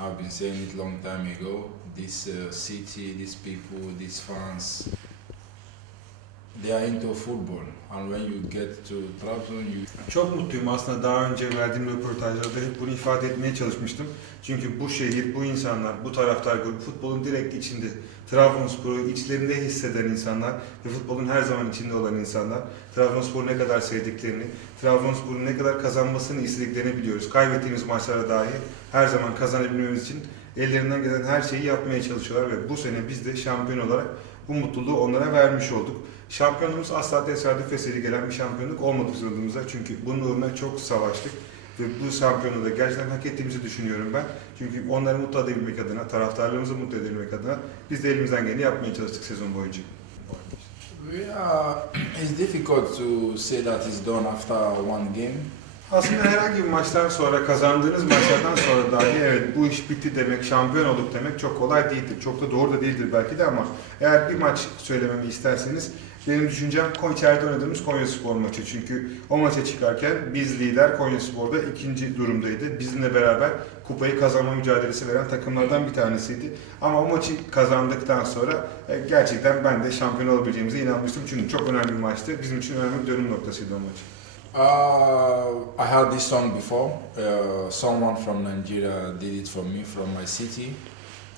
I've been saying it long time ago. This uh, city, these people, these fans, they are into football. And when you get to Trabzon, you Çok mutluyum aslında daha önce verdiğim röportajlarda hep bunu ifade etmeye çalışmıştım. Çünkü bu şehir, bu insanlar, bu taraftar grubu futbolun direkt içinde. Trabzonspor'u içlerinde hisseden insanlar ve futbolun her zaman içinde olan insanlar. Trabzonspor'u ne kadar sevdiklerini, Trabzonspor'un ne kadar kazanmasını istediklerini biliyoruz. Kaybettiğimiz maçlara dahi her zaman kazanabilmemiz için ellerinden gelen her şeyi yapmaya çalışıyorlar ve bu sene biz de şampiyon olarak bu mutluluğu onlara vermiş olduk. Şampiyonluğumuz asla tesadüf eseri gelen bir şampiyonluk olmadı bizim adımıza. Çünkü bunun uğruna çok savaştık. Ve bu şampiyonu da gerçekten hak ettiğimizi düşünüyorum ben. Çünkü onları mutlu edebilmek adına, taraftarlarımızı mutlu edebilmek adına biz de elimizden geleni yapmaya çalıştık sezon boyunca. Yeah, it's difficult to say that it's done after one game. Aslında herhangi bir maçtan sonra, kazandığınız maçlardan sonra dahi evet bu iş bitti demek, şampiyon olduk demek çok kolay değildir. Çok da doğru da değildir belki de ama eğer bir maç söylememi isterseniz benim düşüncem içeride oynadığımız Konya Spor maçı. Çünkü o maça çıkarken biz lider Konya Spor'da ikinci durumdaydı. Bizimle beraber kupayı kazanma mücadelesi veren takımlardan bir tanesiydi. Ama o maçı kazandıktan sonra e, gerçekten ben de şampiyon olabileceğimize inanmıştım. Çünkü çok önemli bir maçtı. Bizim için önemli bir dönüm noktasıydı o maç. Uh, I heard this song before. Uh, someone from Nigeria did it for me from my city.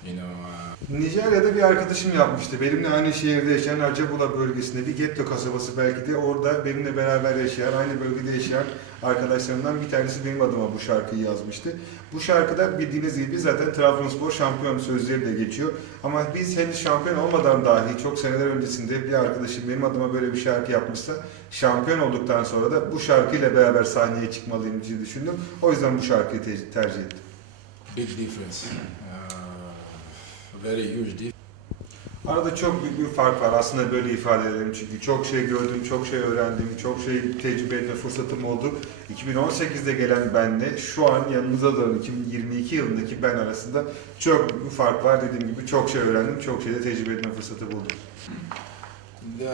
You know, uh, Nijerya'da bir arkadaşım yapmıştı. Benimle aynı şehirde yaşayan Acabula bölgesinde bir getto kasabası belki de orada benimle beraber yaşayan, aynı bölgede yaşayan arkadaşlarımdan bir tanesi benim adıma bu şarkıyı yazmıştı. Bu şarkıda bildiğiniz gibi zaten Trabzonspor şampiyon sözleri de geçiyor. Ama biz henüz şampiyon olmadan dahi çok seneler öncesinde bir arkadaşım benim adıma böyle bir şarkı yapmışsa şampiyon olduktan sonra da bu şarkıyla beraber sahneye çıkmalıyım diye düşündüm. O yüzden bu şarkıyı te- tercih ettim. big difference. Very huge difference. Arada çok büyük bir fark var aslında böyle ifade edelim çünkü çok şey gördüm, çok şey öğrendim, çok şey tecrübe etme fırsatım oldu. 2018'de gelen benle şu an yanınızda da 2022 yılındaki ben arasında çok büyük bir fark var. Dediğim gibi çok şey öğrendim, çok şey de tecrübe etme fırsatı buldum. The,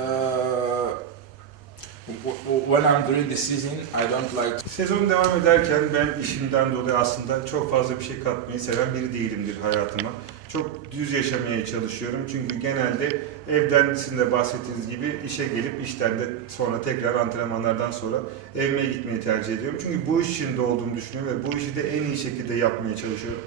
when I'm during the season, I don't like Sezon devam ederken ben işimden dolayı aslında çok fazla bir şey katmayı seven biri değilimdir hayatıma. Çok düz yaşamaya çalışıyorum çünkü genelde evden sizin de bahsettiğiniz gibi işe gelip işten de sonra tekrar antrenmanlardan sonra evime gitmeyi tercih ediyorum. Çünkü bu iş içinde olduğumu düşünüyorum ve bu işi de en iyi şekilde yapmaya çalışıyorum.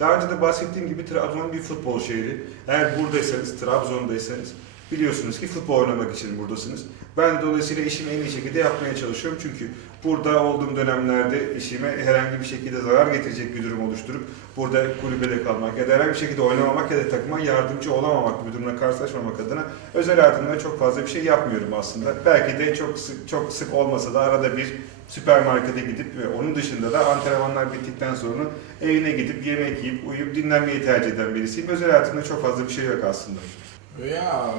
Daha önce de bahsettiğim gibi Trabzon bir futbol şehri. Eğer buradaysanız, Trabzon'daysanız biliyorsunuz ki futbol oynamak için buradasınız. Ben de dolayısıyla işimi en iyi şekilde yapmaya çalışıyorum. Çünkü burada olduğum dönemlerde işime herhangi bir şekilde zarar getirecek bir durum oluşturup burada kulübede kalmak ya da herhangi bir şekilde oynamamak ya da takıma yardımcı olamamak bir durumla karşılaşmamak adına özel hayatımda çok fazla bir şey yapmıyorum aslında. Belki de çok sık, çok sık olmasa da arada bir süpermarkete gidip ve onun dışında da antrenmanlar bittikten sonra evine gidip yemek yiyip uyuyup dinlenmeyi tercih eden birisiyim. Özel hayatımda çok fazla bir şey yok aslında. Yeah,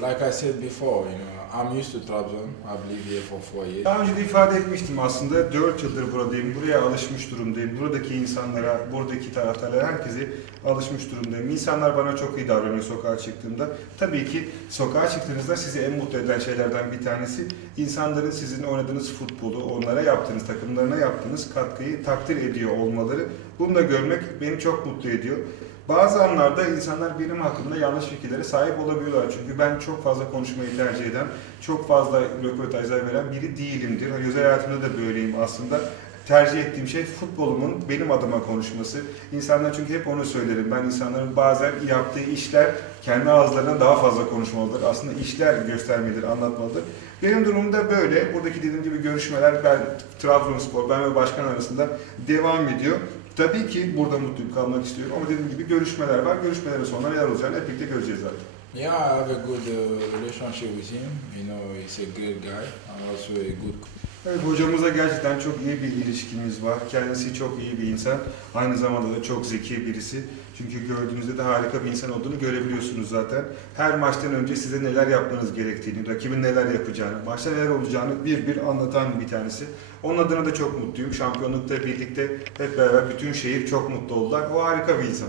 like I said before, you know, I'm used to Trabzon. I've lived here for four years. Daha önce de ifade etmiştim aslında. 4 yıldır buradayım. Buraya alışmış durumdayım. Buradaki insanlara, buradaki taraftarlara, herkese alışmış durumdayım. İnsanlar bana çok iyi davranıyor sokağa çıktığımda. Tabii ki sokağa çıktığınızda sizi en mutlu eden şeylerden bir tanesi insanların sizin oynadığınız futbolu, onlara yaptığınız, takımlarına yaptığınız katkıyı takdir ediyor olmaları. Bunu da görmek beni çok mutlu ediyor. Bazı anlarda insanlar benim hakkımda yanlış fikirlere sahip olabiliyorlar. Çünkü ben çok fazla konuşmayı tercih eden, çok fazla röportajlar veren biri değilimdir. Özel hayatımda da böyleyim aslında. Tercih ettiğim şey futbolumun benim adıma konuşması. İnsanlar çünkü hep onu söylerim. Ben insanların bazen yaptığı işler kendi ağızlarına daha fazla konuşmalıdır. Aslında işler göstermelidir, anlatmalıdır. Benim durumumda böyle. Buradaki dediğim gibi görüşmeler ben Trabzonspor, ben ve başkan arasında devam ediyor. Tabii ki burada mutluyum kalmak istiyorum ama dediğim gibi görüşmeler var. Görüşmelerin sonunda neler olacağını hep birlikte göreceğiz zaten. Yeah, I have a good uh, relationship with him. You know, he's a great guy and also a good Evet hocamızla gerçekten çok iyi bir ilişkimiz var. Kendisi çok iyi bir insan. Aynı zamanda da çok zeki birisi. Çünkü gördüğünüzde de harika bir insan olduğunu görebiliyorsunuz zaten. Her maçtan önce size neler yapmanız gerektiğini, rakibin neler yapacağını, maçta neler olacağını bir bir anlatan bir tanesi. Onun adına da çok mutluyum. Şampiyonlukta birlikte hep beraber bütün şehir çok mutlu oldular. O harika bir insan.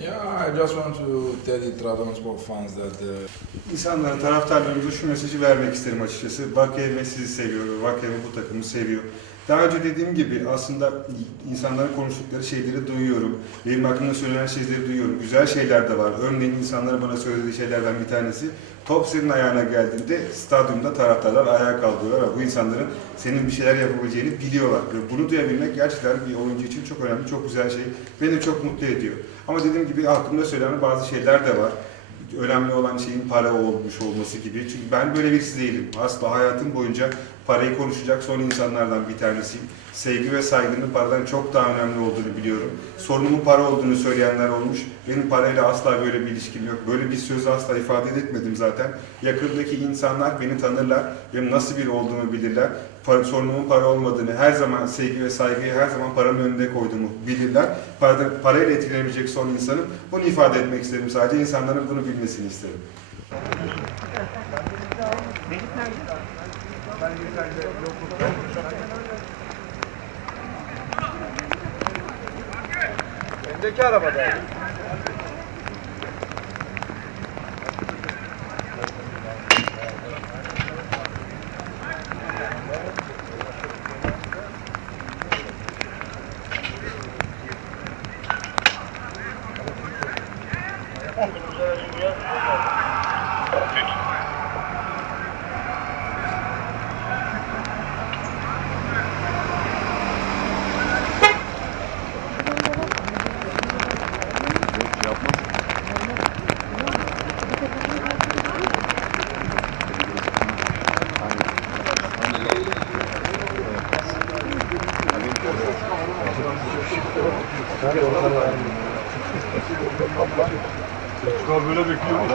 Yeah, I just want to tell the Trabzonspor fans that uh, İnsanlara, taraftarlarımıza şu mesajı vermek isterim açıkçası. Vakeme sizi seviyor, Vakeme bu takımı seviyor. Daha önce dediğim gibi aslında insanların konuştukları şeyleri duyuyorum. Benim hakkında söylenen şeyleri duyuyorum. Güzel şeyler de var. Örneğin insanların bana söylediği şeylerden bir tanesi top senin ayağına geldiğinde stadyumda taraftarlar ayağa kaldırıyorlar bu insanların senin bir şeyler yapabileceğini biliyorlar. Ve bunu duyabilmek gerçekten bir oyuncu için çok önemli, çok güzel şey. Beni çok mutlu ediyor. Ama dediğim gibi hakkımda söylenen bazı şeyler de var. Önemli olan şeyin para olmuş olması gibi. Çünkü ben böyle birisi değilim. Asla hayatım boyunca parayı konuşacak son insanlardan bir tanesiyim. Sevgi ve saygının paradan çok daha önemli olduğunu biliyorum. Sorunumun para olduğunu söyleyenler olmuş. Benim parayla asla böyle bir ilişkim yok. Böyle bir sözü asla ifade etmedim zaten. Yakındaki insanlar beni tanırlar. Benim nasıl biri olduğumu bilirler. Para, sorunumun para olmadığını, her zaman sevgi ve saygıyı her zaman paranın önünde koyduğumu bilirler. Parada, parayla etkilenebilecek son insanım. Bunu ifade etmek istedim sadece. insanların bunu bilmesini isterim. Öndeki arabada. Tekrar böyle bekliyoruz.